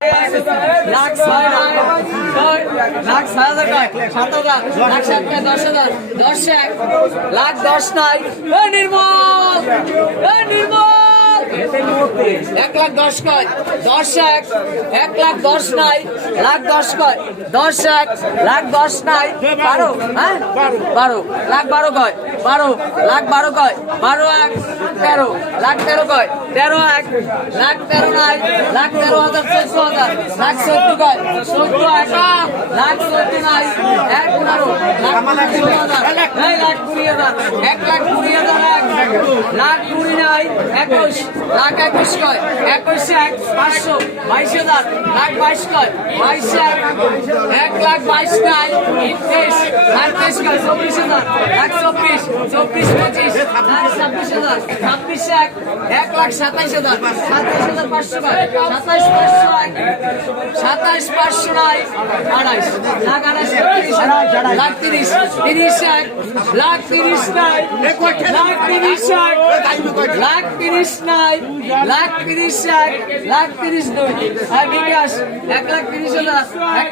লাখ 6 লাখ 6,000 টাকা 7,000 লাখ 7 টাকা 10,000 10 এক লাখ 10 নাই নির্মল নির্মল 1,10,000 কয় 10 এক 1,10,000 নাই লাখ 10 কয় 10 এক লাখ 10 নাই 12 হ্যাঁ 12 লাখ 12 কয় 12 লাখ 12 কয় 12 এক 13 লাখ 13 কয় 13 এক লাখ 13 নাই লাখ 13,000 14,000 লাখ 14 কয় 14 এক লাখ 14 নাই 11 লাখ 20,000 এই লাখ 20,000 1,20,000 লাখ 20 নাই 21 লাখ 21 কয় 21 এক 500 22,000 লাখ 22 কয় 22 এক 1,22,000 নাই 23 লাখ 23 কয় 24,000 লাখ 24 24 25 লাখ 26,000 26 এক 1,27,000 27,500 কয় 27,500 নাই 28 লাখ 28 লাখ 30 30 এক লাখ 30 নাই লাখ 30 এক লাখ 30 নাই লাখ 30 এক লাখ 30 দুই আর বিকাশ 1,30,000